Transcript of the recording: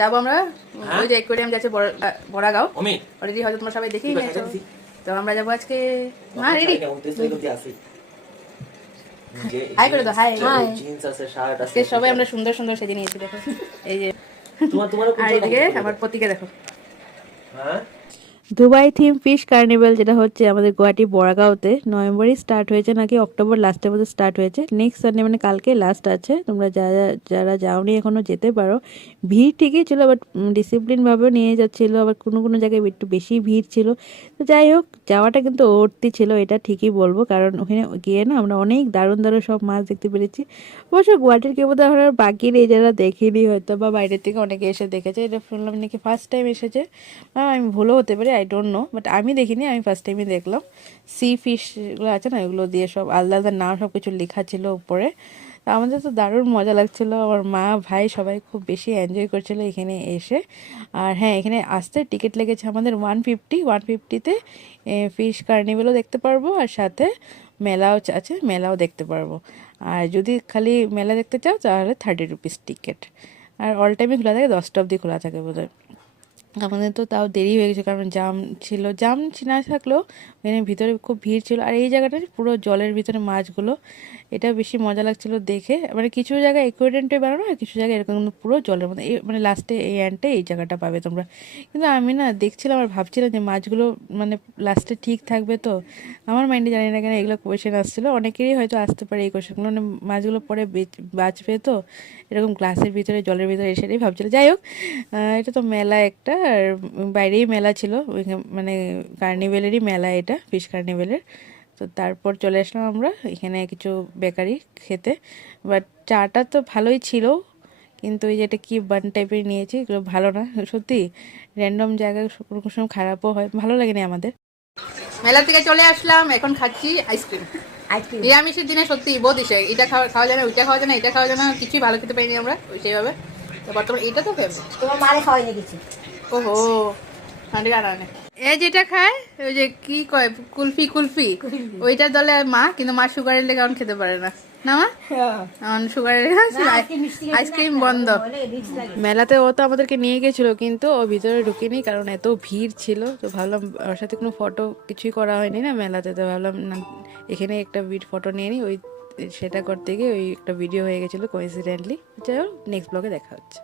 যাবো আমরা ওই যে অ্যাকোয়ারিয়াম যাচ্ছে বড়াগাঁও অলরেডি হয়তো তোমরা সবাই দেখেই নিয়েছো। তো আমরা যাবো আজকে। মা রেডি হাই করে দাও। হাই আজকে সবাই আমরা সুন্দর সুন্দর সেজে নিয়েছি দেখো। এই যে আর এদিকে আমার পতিকে দেখো। দুবাই থিম ফিশ কার্নিভাল যেটা হচ্ছে আমাদের গুয়াহাটি বড়াগাঁওতে নভেম্বরই স্টার্ট হয়েছে নাকি অক্টোবর লাস্টের মধ্যে স্টার্ট হয়েছে। নেক্সট সানডে মানে কালকে লাস্ট আছে। তোমরা যারা যাওনি এখনও যেতে পারো। ভিড় ঠিকই ছিল, বাট ডিসিপ্লিনভাবেও নিয়ে যাচ্ছিলো, আবার কোনো কোনো জায়গায় একটু বেশি ভিড় ছিল। তো যাই হোক, যাওয়াটা কিন্তু ওর্তি ছিল, এটা ঠিকই বলবো, কারণ ওখানে গিয়ে না আমরা অনেক দারুণ দারুণ সব মাছ দেখতে পেরেছি। অবশ্য গুয়াহাটির কেউ বোধ হয় বাকির এই যারা দেখিনি হয়তো, বা বাইরের থেকে অনেকে এসে দেখেছে। এটা শুনলাম নাকি ফার্স্ট টাইম এসেছে। আমি ভুলও হতে পারি, আই ডোন্ট নো, বাট আমি দেখিনি, আমি ফার্স্ট টাইমই দেখলাম। সি ফিশগুলো আছে না, এগুলো দিয়ে সব আলাদা আলাদা নাম সব কিছু লেখা ছিল উপরে। তো আমাদের তো দারুণ মজা লাগছিল, আমার মা ভাই সবাই খুব বেশি এনজয় করছিল এখানে এসে। আর হ্যাঁ, এখানে আসতে টিকিট লেগেছে আমাদের 150তে ফিশ কার্নিভেলও দেখতে পারবো, আর সাথে মেলাও আছে, মেলাও দেখতে পারবো। আর যদি খালি মেলা দেখতে চাও তাহলে 30 রুপিস টিকিট। আর অল টাইমে খোলা থাকে, 10টা অবধি খোলা থাকে বোধহয়। আমাদের তো তাও দেরি হয়ে গেছে, কারণ জাম না থাকলেও এখানে ভিতরে খুব ভিড় ছিল। আর এই জায়গাটা পুরো জলের ভিতরে মাছগুলো, এটা বেশি মজা লাগছিল দেখে। মানে কিছু জায়গায় অ্যাকোয়ারিয়ামটাই বানানো, আর কিছু জায়গায় এরকম পুরো জলের মধ্যে, মানে লাস্টে এই এন্ডে এই জায়গাটা পাবে তোমরা। কিন্তু আমি না দেখছিলাম আর ভাবছিলাম যে মাছগুলো মানে লাস্টে ঠিক থাকবে তো। আমার মাইন্ডে জানি না কেন এগুলো কোয়েশ্চেন আসছিলো, অনেকেরই হয়তো আসতে পারে এই কোয়েশ্চেনগুলো, মানে মাছগুলো পরে বাঁচবে তো এরকম গ্লাসের ভিতরে জলের ভিতরে, সেটাই ভাবছিলো। যাই হোক, এটা তো মেলা একটা, আর বাইরেই মেলা ছিল, মানে কার্নিভেলেরই মেলা এটা, ফিশ কার্নিভেলের। তো তারপর চলে আসলাম আমরা এখানে কিছু বেকারি খেতে। বাট চাটা তো ভালোই ছিল, কিন্তু ওই যেটা কি বান টাইপের নিয়েছি, এগুলো ভালো না সত্যি। র্যান্ডম জায়গায় কোনো কোনো সময় খারাপও হয়, ভালো লাগেনি আমাদের। মেলা থেকে চলে আসলাম, এখন খাচ্ছি আইসক্রিম। নিরামিষের দিনে সত্যি বহুত ইসে, এটা খাওয়া যায় না, ওইটা খাওয়া যায় না, এটা খাওয়া যায় না, কিছুই ভালো খেতে পারিনি আমরা সেইভাবে। তো বর্তমানে এটা তো ফেভারিট, তোমার মারে খাওয়াই গেছি। ওহো এ যেটা খায় ওই যে কি কয় কুলফি ওইটার দলে মা, কিন্তু মা সুগারের লেগে এখন খেতে পারে না। না মা, এখন সুগারের আইসক্রিম বন্ধ। মেলাতে ও তো আমাদেরকে নিয়ে গেছিল, কিন্তু ও ভিতরে ঢুকিনি, কারণ এত ভিড় ছিল। তো ভাবলাম ওর সাথে কোনো ফটো কিছুই করা হয়নি না মেলাতে, তো ভাবলাম না এখানে একটা ফটো নিয়ে নিই। ওই সেটা করতে গিয়ে ওই একটা ভিডিও হয়ে গেছিলো কোইন্সিডেন্টলি। যাই হোক, নেক্সট ব্লগে দেখা হচ্ছে।